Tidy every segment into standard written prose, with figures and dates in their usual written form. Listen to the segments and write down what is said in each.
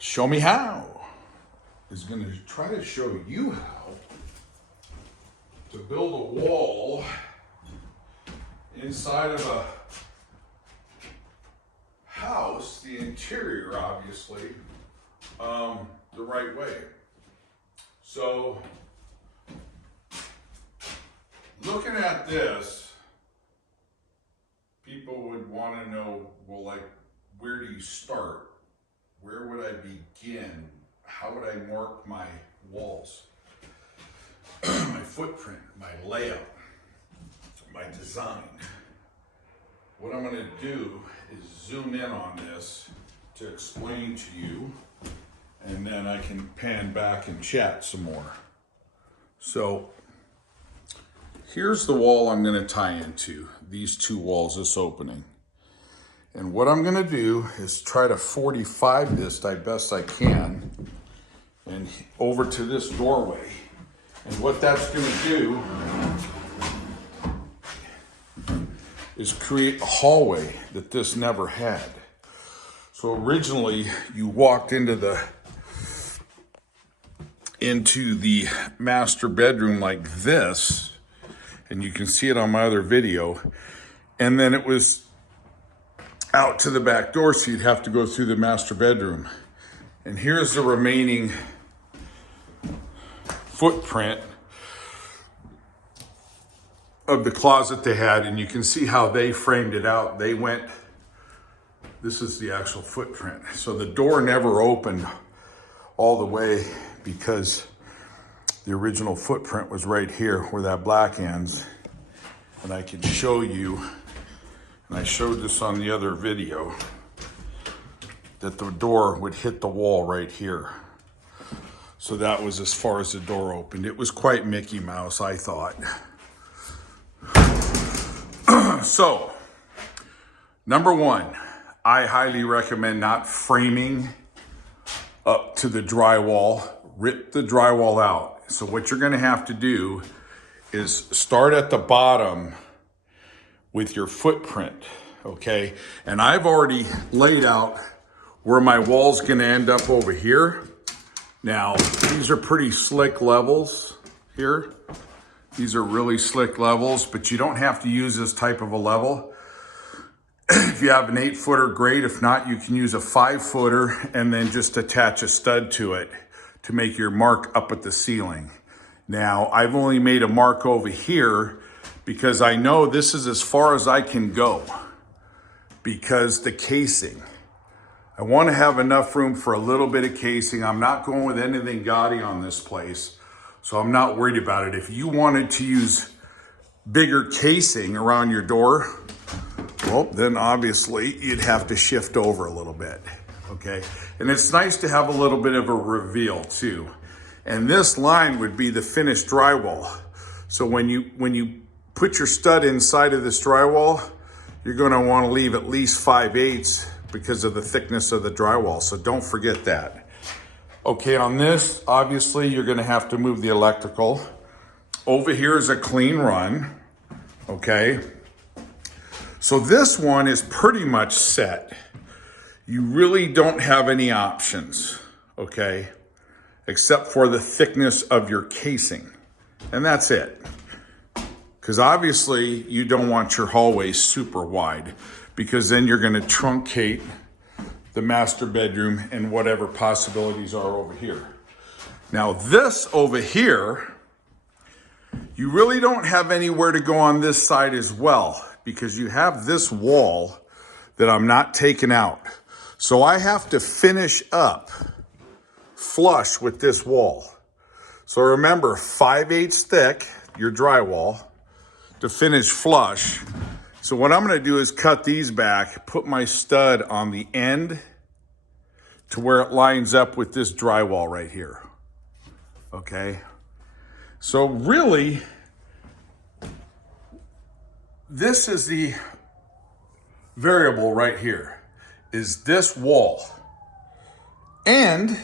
Show me how is going to try to show you how to build a wall inside of a house, the interior obviously, the right way. So looking at this, people would want to know, well, like, where do you start? Where would I begin? How would I mark my walls? My footprint, my layout, my design. What I'm going to do is zoom in on this to explain to you, and then I can pan back and chat some more. So here's the wall I'm going to tie into, these two walls, this opening. And what I'm going to do is try to 45 this as best I can and over to this doorway. And what that's going to do is create a hallway that this never had. So originally you walked into the master bedroom like this, and you can see it on my other video, and then it was out to the back door, so you'd have to go through the master bedroom. And here's the remaining footprint of the closet they had, and you can see how they framed it out. They went, this is the actual footprint. So the door never opened all the way because the original footprint was right here where that black ends. And I can show you, and I showed this on the other video, that the door would hit the wall right here. So that was as far as the door opened. It was quite Mickey Mouse, I thought. So, number one, I highly recommend not framing up to the drywall. Rip the drywall out. So what you're gonna have to do is start at the bottom with your footprint, okay? And I've already laid out where my wall's gonna end up over here. Now, these are pretty slick levels here. These are really slick levels, but you don't have to use this type of a level. If you have an 8-footer, great. If not, you can use a 5-footer and then just attach a stud to it to make your mark up at the ceiling. Now, I've only made a mark over here because I know this is as far as I can go because the casing. I want to have enough room for a little bit of casing. I'm not going with anything gaudy on this place, so I'm not worried about it. If you wanted to use bigger casing around your door, well, then obviously you'd have to shift over a little bit, okay? And it's nice to have a little bit of a reveal too. And this line would be the finished drywall. So when you put your stud inside of this drywall, you're gonna wanna leave at least 5/8 because of the thickness of the drywall. So don't forget that. Okay, on this, obviously you're gonna have to move the electrical. Over here is a clean run, okay? So this one is pretty much set. You really don't have any options, okay? Except for the thickness of your casing. And that's it. Because obviously you don't want your hallway super wide because then you're gonna truncate the master bedroom and whatever possibilities are over here. Now this over here, you really don't have anywhere to go on this side as well because you have this wall that I'm not taking out. So I have to finish up flush with this wall. So remember, 5/8 thick, your drywall, to finish flush. So what I'm gonna do is cut these back, put my stud on the end to where it lines up with this drywall right here, okay? So really, this is the variable right here, is this wall. And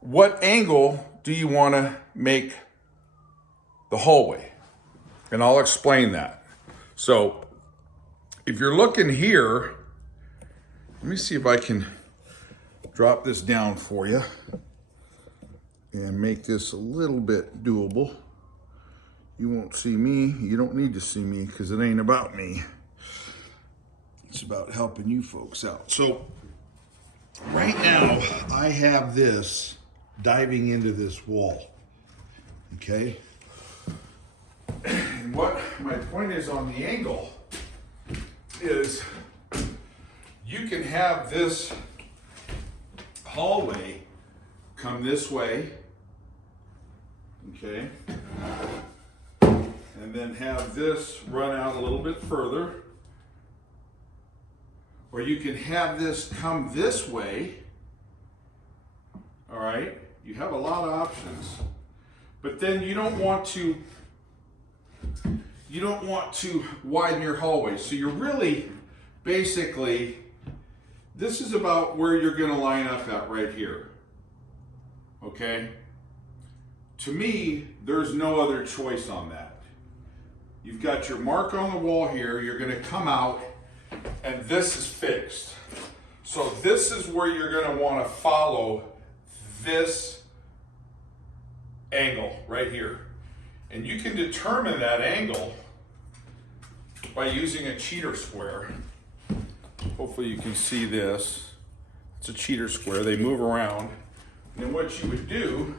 what angle do you want to make the hallway? And I'll explain that. So if you're looking here, Let me see if I can drop this down for you and make this a little bit doable. You won't see me. You don't need to see me because it ain't about me. It's about helping you folks out. So right now I have this diving into this wall, okay? And what my point is on the angle is you can have this hallway come this way, okay? And then have this run out a little bit further. Or you can have this come this way, all right? You have a lot of options. But then you don't want to widen your hallway. So you're really, basically, this is about where you're gonna line up at right here, okay? To me, there's no other choice on that. You've got your mark on the wall here, you're gonna come out, and this is fixed. So this is where you're gonna wanna follow this angle right here. And you can determine that angle by using a cheater square. Hopefully you can see this. It's a cheater square, they move around. And then what you would do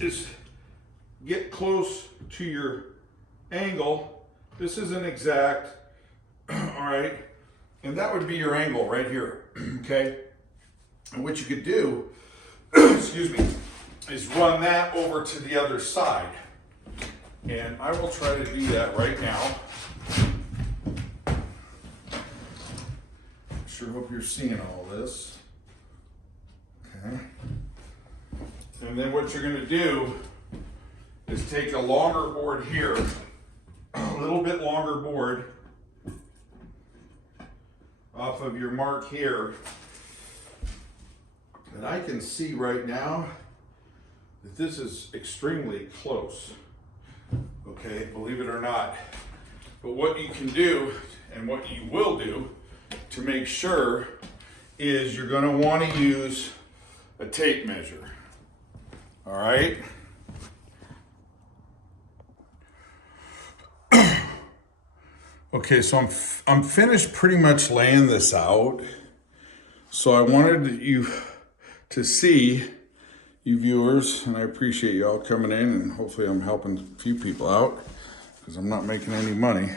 is get close to your angle. This isn't exact, all right? And that would be your angle right here, okay? And what you could do, excuse me, is run that over to the other side. And I will try to do that right now. Sure hope you're seeing all this. Okay. And then what you're gonna do is take a longer board here, a little bit longer board off of your mark here. And I can see right now that this is extremely close. Okay, believe it or not. But what you can do, and what you will do to make sure, is you're gonna wanna use a tape measure. All right? Okay, so I'm finished pretty much laying this out. So I wanted you to see, you viewers, and I appreciate you all coming in, and hopefully I'm helping a few people out because I'm not making any money.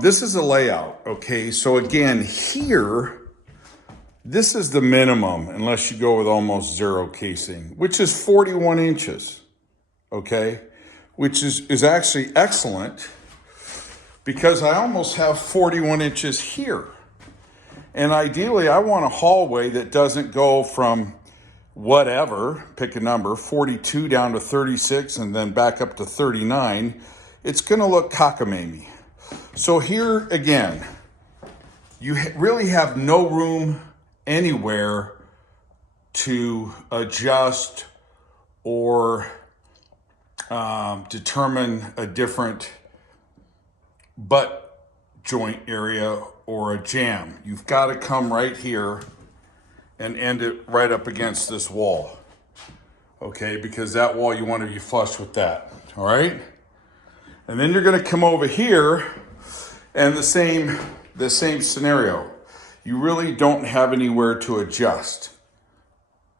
This is a layout, okay? So again, here, this is the minimum, unless you go with almost zero casing, which is 41 inches, okay? Which is actually excellent because I almost have 41 inches here. And ideally, I want a hallway that doesn't go from whatever, pick a number, 42 down to 36 and then back up to 39. It's gonna look cockamamie. So here again, you really have no room anywhere to adjust or determine a different butt joint area or a jam. You've got to come right here and end it right up against this wall, okay? Because that wall, you want to be flush with that, all right? And then you're going to come over here, and the same scenario. You really don't have anywhere to adjust,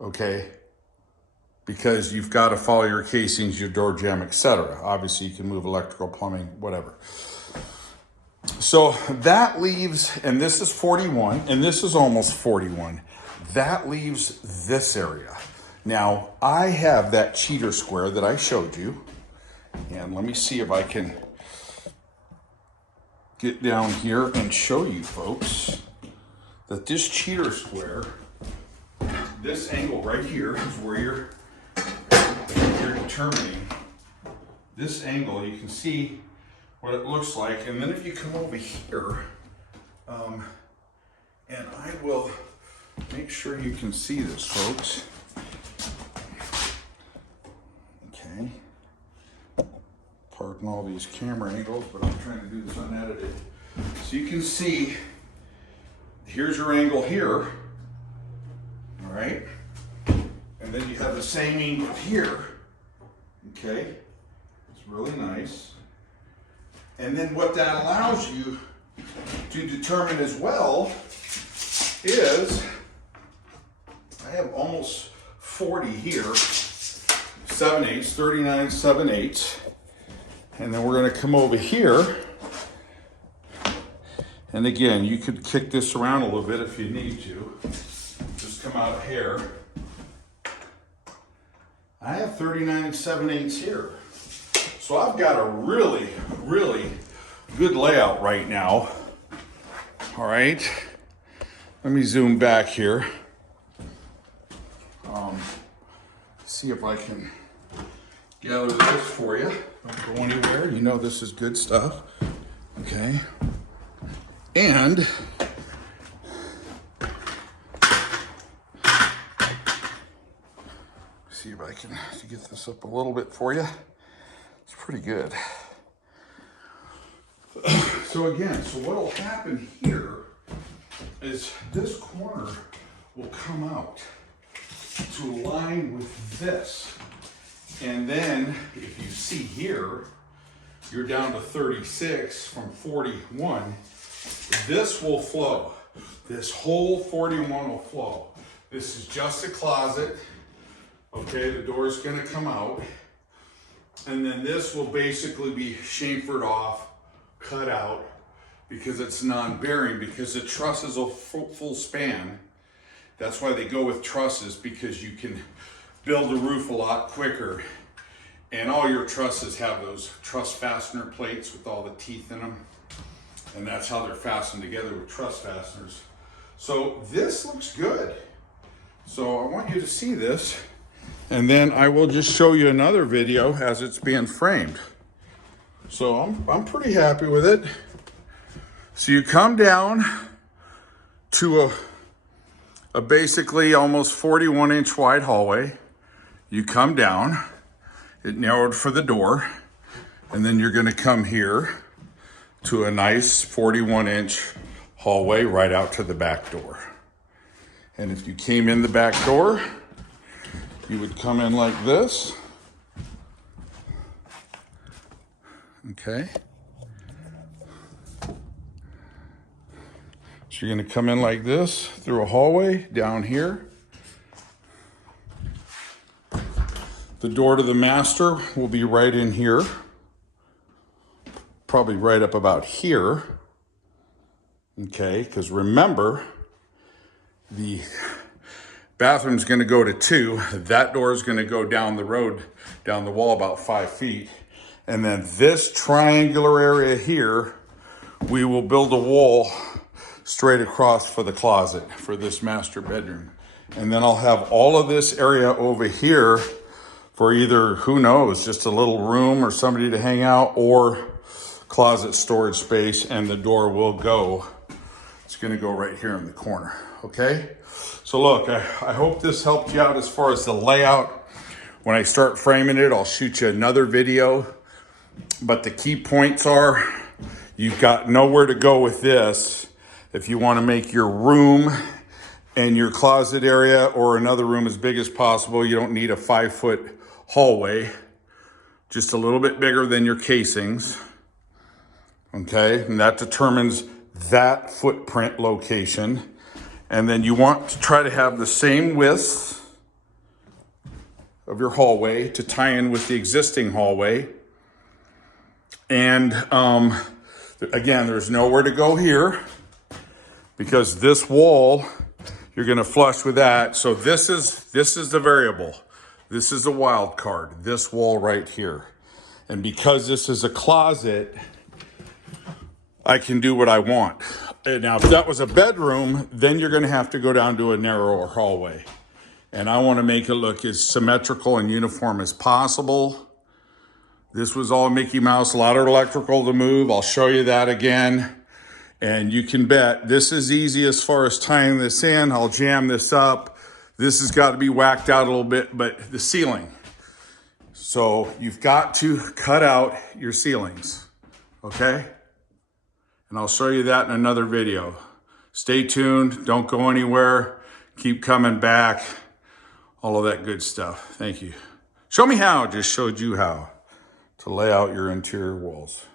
okay? Because you've got to follow your casings, your door jamb, etc. Obviously, you can move electrical, plumbing, whatever. So that leaves, and this is 41, and this is almost 41. That leaves this area. Now, I have that cheater square that I showed you, and let me see if I can get down here and show you folks that this cheater square, this angle right here is where you're determining this angle. You can see what it looks like, and then if you come over here, and I will make sure you can see this, folks. Okay. Pardon all these camera angles, but I'm trying to do this unedited. So you can see here's your angle here, all right? And then you have the same angle here, okay? It's really nice. And then what that allows you to determine as well is, I have almost 40 here, 7/8, 39 7/8. And then we're gonna come over here. And again, you could kick this around a little bit if you need to. Just come out here. I have 39 7/8 here. So I've got a really, really good layout right now. All right, let me zoom back here. See if I can gather this for you. Don't go anywhere, you know this is good stuff. Okay, and see if I can get this up a little bit for you. It's pretty good. So again, so what will happen here is this corner will come out to align with this. And then if you see here, you're down to 36 from 41. This will flow. This whole 41 will flow. This is just a closet. Okay, the door is gonna come out. And then this will basically be chamfered off, cut out, because it's non-bearing, because the truss is a full span. That's why they go with trusses, because you can build a roof a lot quicker. And all your trusses have those truss fastener plates with all the teeth in them. And that's how they're fastened together, with truss fasteners. So this looks good. So I want you to see this. And then I will just show you another video as it's being framed. So I'm pretty happy with it. So you come down to a basically almost 41-inch wide hallway. You come down, it narrowed for the door, and then you're gonna come here to a nice 41-inch hallway right out to the back door. And if you came in the back door, you would come in like this. Okay. So you're gonna come in like this through a hallway down here. The door to the master will be right in here. Probably right up about here. Okay, because remember, the bathroom's gonna go to 2. That door is gonna go down the road, down the wall about 5 feet. And then this triangular area here, we will build a wall straight across for the closet for this master bedroom. And then I'll have all of this area over here for either, who knows, just a little room or somebody to hang out, or closet storage space, and the door will go. It's gonna go right here in the corner, okay? So look, I hope this helped you out as far as the layout. When I start framing it, I'll shoot you another video. But the key points are, you've got nowhere to go with this. If you want to make your room and your closet area or another room as big as possible, you don't need a 5-foot hallway, just a little bit bigger than your casings. Okay, and that determines that footprint location. And then you want to try to have the same width of your hallway to tie in with the existing hallway. And again, there's nowhere to go here, because this wall, you're gonna flush with that. So this is the variable. This is the wild card, this wall right here. And because this is a closet, I can do what I want. And now, if that was a bedroom, then you're gonna have to go down to a narrower hallway. And I wanna make it look as symmetrical and uniform as possible. This was all Mickey Mouse, a lot of electrical to move. I'll show you that again. And you can bet this is easy as far as tying this in. I'll jam this up. This has got to be whacked out a little bit, but the ceiling. So you've got to cut out your ceilings, okay? And I'll show you that in another video. Stay tuned. Don't go anywhere. Keep coming back. All of that good stuff. Thank you. Show me how. Just showed you how to lay out your interior walls.